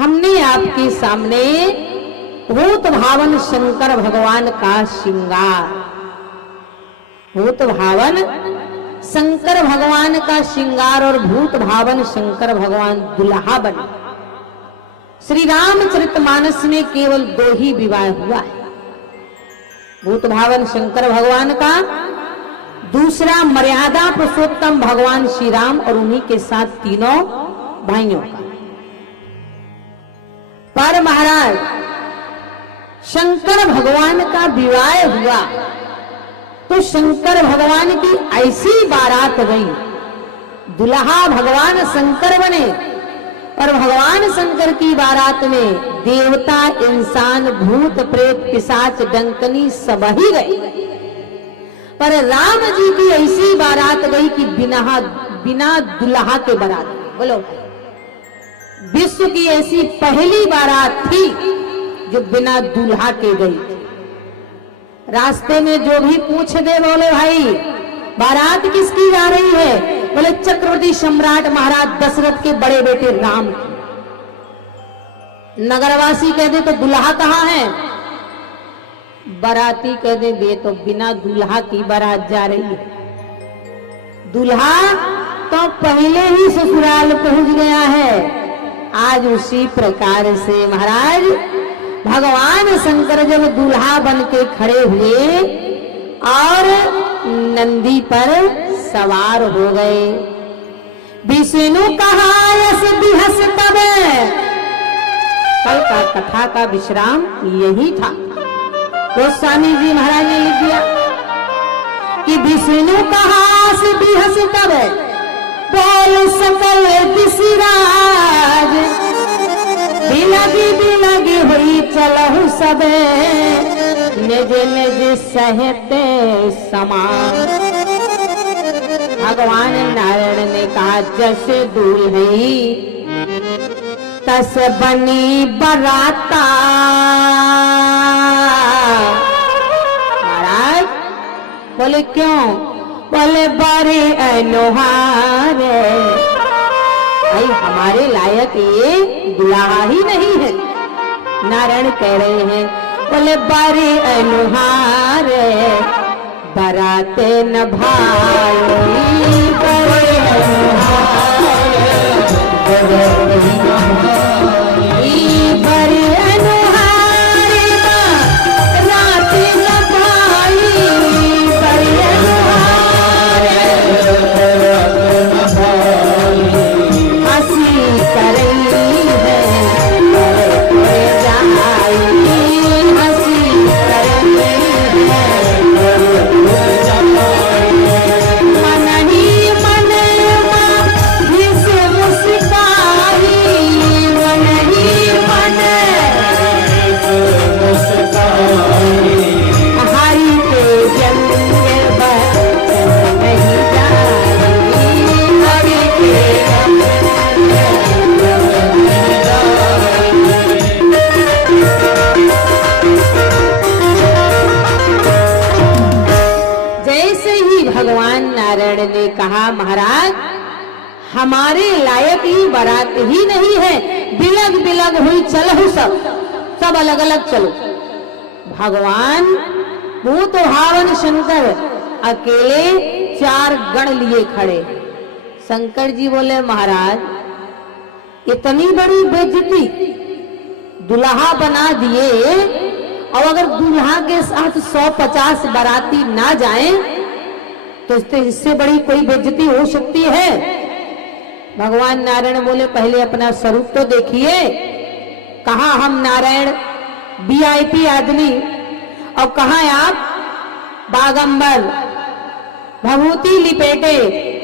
हमने आपके सामने भूत भावन शंकर भगवान का श्रृंगार, भूत भावन शंकर भगवान का श्रृंगार और भूत भावन शंकर भगवान दुल्हा बने। श्री रामचरितमानस में केवल 2 ही विवाह हुआ है, भूत भावन शंकर भगवान का, दूसरा मर्यादा पुरुषोत्तम भगवान श्री राम और उन्हीं के साथ तीनों भाइयों का। पर महाराज शंकर भगवान का विवाह हुआ तो शंकर भगवान की ऐसी बारात गई, दुल्हा भगवान शंकर बने और भगवान शंकर की बारात में देवता, इंसान, भूत, प्रेत, पिशाच, डंकनी सब ही गए। पर राम जी की ऐसी बारात गई कि बिना दुल्हा के बारात गई। बोलो, विश्व की ऐसी पहली बारात थी जो बिना दूल्हा के गई थी। रास्ते में जो भी पूछ दे, बोले भाई बारात किसकी जा रही है? बोले चक्रवर्ती सम्राट महाराज दशरथ के बड़े बेटे राम की। नगरवासी कह दे तो दुल्हा कहाँ है? बाराती कह दे बे तो बिना दूल्हा की बारात जा रही है। दूल्हा तो पहले ही ससुराल पहुंच गया है। आज उसी प्रकार से महाराज भगवान शंकर जब दूल्हा बन के खड़े हुए और नंदी पर सवार हो गए, विष्णु कहा यस बिहस तबे। कल का कथा का विश्राम यही था। गोस्वामी जी महाराज ने लिख दिया कि विष्णु कहा यस बिहस तबे, बोल सकल दिशराज, बिलगी बिलगी हुई चलहु सबे, निज निज सहते समान। भगवान नारायण ने कहा जैसे दूल्ही तस बनी बराता। महाराज बोले क्यों? बोले बड़े अनुहारे, भाई हमारे लायक ये दुल्हा ही नहीं है। नारायण कह रहे हैं, बोले बड़े अनुहारे बराते न भाई, बड़े अनुहारे बड़े अनुहारे बराते न भाई, बड़े अनुहारे हंसी कर रही है जाई, हंसी कर रही है मन ही मन घिस मुस्काई, मन ही मन हरि के जन्म बचन नहीं जाई, हरि के जैसे ही भगवान नारायण ने कहा महाराज हमारे लायक ही बारात ही नहीं है, बिलग बिलग हुई चलहु सब अलग अलग चलो। भगवान भूत भावन शंकर अकेले 4 गण लिए खड़े। शंकर जी बोले महाराज इतनी बड़ी बेइज्जती, दुल्हा बना दिए और अगर दुल्हा के साथ 150 बाराती ना जाएं तो इससे बड़ी कोई बेइज्जती हो सकती है? भगवान नारायण बोले पहले अपना स्वरूप तो देखिए। कहा हम नारायण वीआईपी आदमी और कहा आप बागंबर, भभूति लिपेटे,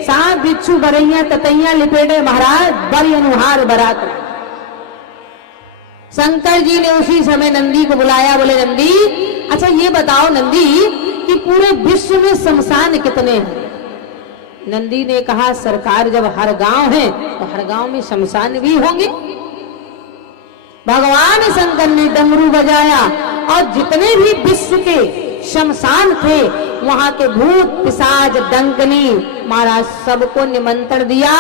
सांप बिच्छू बरैया ततैया लिपेटे महाराज बड़ी अनुहार बरात। शंकर जी ने उसी समय नंदी को बुलाया। बोले नंदी अच्छा ये बताओ नंदी कि पूरे विश्व में शमशान कितने हैं? नंदी ने कहा सरकार जब हर गांव है तो हर गांव में शमशान भी होंगे। भगवान शंकर ने डमरू बजाया और जितने भी विश्व के शमशान थे वहां के भूत पिशाच डंकनी महाराज सबको निमंत्रण दिया।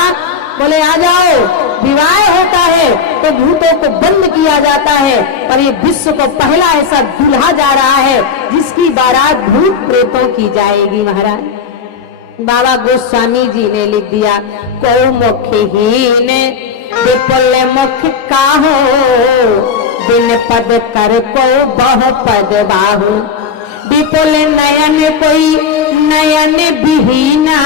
बोले आ जाओ विवाह होता है तो भूतों को बंद किया जाता है, पर ये विश्व को पहला ऐसा दूल्हा जा रहा है जिसकी बारात भूत प्रेतों की जाएगी। महाराज बाबा गोस्वामी जी ने लिख दिया, को मुखहीन विपुल मुख काहो, बिन पद कर को बहु पद बाहु, विपुल नयन कोई नयन विहीना,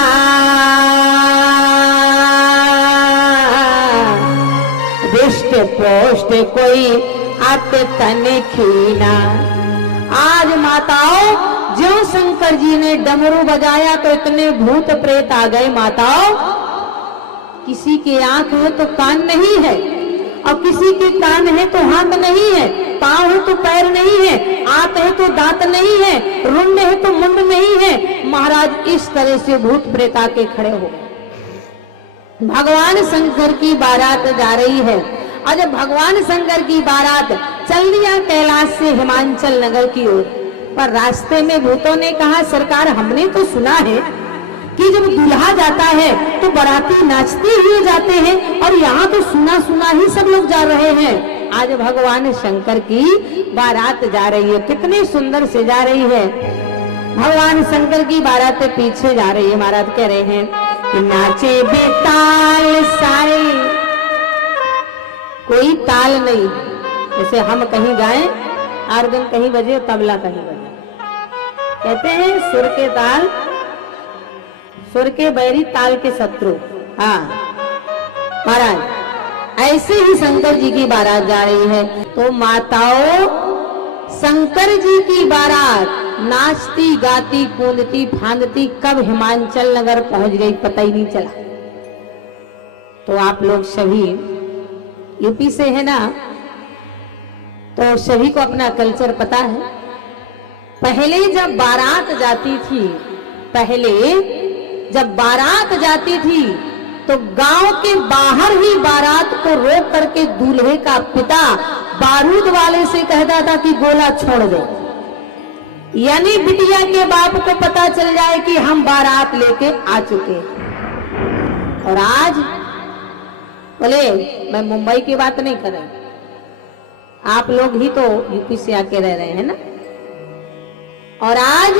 दृष्ट पोष्ट कोई अत तन खीना। आज माताओं, जो शंकर जी ने डमरू बजाया तो इतने भूत प्रेत आ गए। माताओं, किसी के आंख है तो कान नहीं है, और किसी के कान है तो हाथ नहीं है, पांव है तो पैर नहीं है, आंत है तो दांत नहीं है, रुंड है तो मुंड नहीं है। महाराज इस तरह से भूत प्रेत आके खड़े हो गए। भगवान शंकर की बारात जा रही है, और जब भगवान शंकर की बारात चल दिया कैलाश से हिमांचल नगर की ओर, पर रास्ते में भूतों ने कहा, सरकार हमने तो सुना है कि जब दूल्हा जाता है तो बाराती नाचते हुए जाते हैं, और यहाँ तो सुना सुना ही सब लोग जा रहे हैं। आज भगवान शंकर की बारात जा रही है, कितने सुंदर से जा रही है। भगवान शंकर की बारात पीछे जा रही है। महाराज कह रहे हैं कि नाचे बेताल सारे, कोई ताल नहीं, जैसे हम कहीं गाएं, आर्गन कहीं बजे, तबला कहीं बजे, कहते हैं सुर के ताल, सुर के बैरी ताल के शत्रु। हाँ महाराज, ऐसे ही शंकर जी की बारात जा रही है। तो माताओं, शंकर जी की बारात नाचती गाती कूदती फांदती कब हिमांचल नगर पहुंच गई पता ही नहीं चला। तो आप लोग सभी यूपी से है ना, तो सभी को अपना कल्चर पता है। पहले जब बारात जाती थी, पहले जब बारात जाती थी तो गांव के बाहर ही बारात को रोक करके दूल्हे का पिता बारूद वाले से कहता था कि गोला छोड़ दे, यानी बिटिया के बाप को पता चल जाए कि हम बारात लेके आ चुके हैं। और आज बोले, मैं मुंबई की बात नहीं कर रही, आप लोग ही तो यूपी से आके रह रहे हैं ना। और आज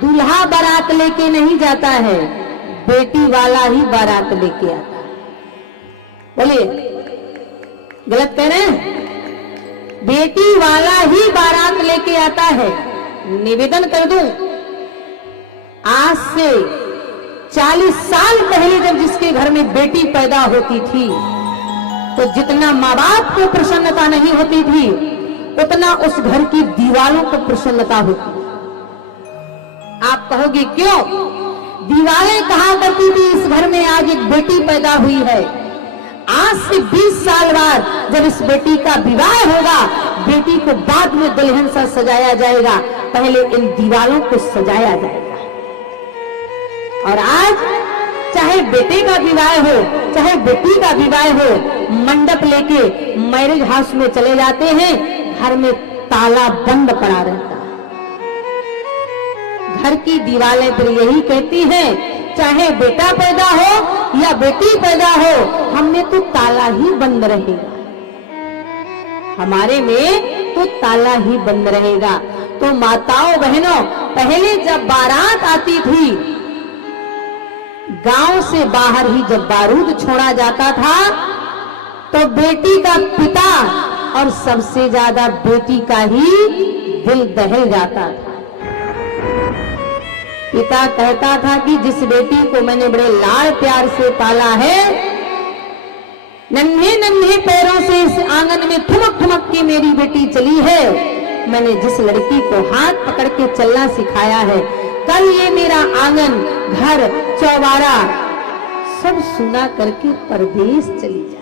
दूल्हा बारात लेके नहीं जाता है, बेटी वाला ही बारात लेके आता है। बोलिए, गलत कह रहे हैं? बेटी वाला ही बारात लेके आता है। निवेदन कर दूं, आज से 40 साल पहले जब जिसके घर में बेटी पैदा होती थी तो जितना माँ बाप को प्रसन्नता नहीं होती थी, उतना उस घर की दीवारों को प्रसन्नता होती। आप कहोगे क्यों? दीवारें कहा करती थी, इस घर में आज एक बेटी पैदा हुई है। आज से 20 साल बाद जब इस बेटी का विवाह होगा, बेटी को बाद में दुल्हन सा सजाया जाएगा, पहले इन दीवारों को सजाया जाएगा। और आज चाहे बेटे का विवाह हो चाहे बेटी का विवाह हो, मंडप लेके मैरिज हाउस में चले जाते हैं, घर में ताला बंद पड़ा रहता है। घर की दीवारें फिर यही कहती हैं, चाहे बेटा पैदा हो या बेटी पैदा हो, हमने तो ताला ही बंद रहेगा, हमारे में तो ताला ही बंद रहेगा। तो माताओं बहनों, पहले जब बारात आती थी, गांव से बाहर ही जब बारूद छोड़ा जाता था, तो बेटी का पिता और सबसे ज्यादा बेटी का ही दिल दहल जाता था। पिता कहता था कि जिस बेटी को मैंने बड़े लाड़ प्यार से पाला है, नन्हे नन्हे पैरों से इस आंगन में ठुमक ठुमक के मेरी बेटी चली है, मैंने जिस लड़की को हाथ पकड़ के चलना सिखाया है, कल ये मेरा आंगन, घर, चौबारा सब सुना करके परदेश चली जाए।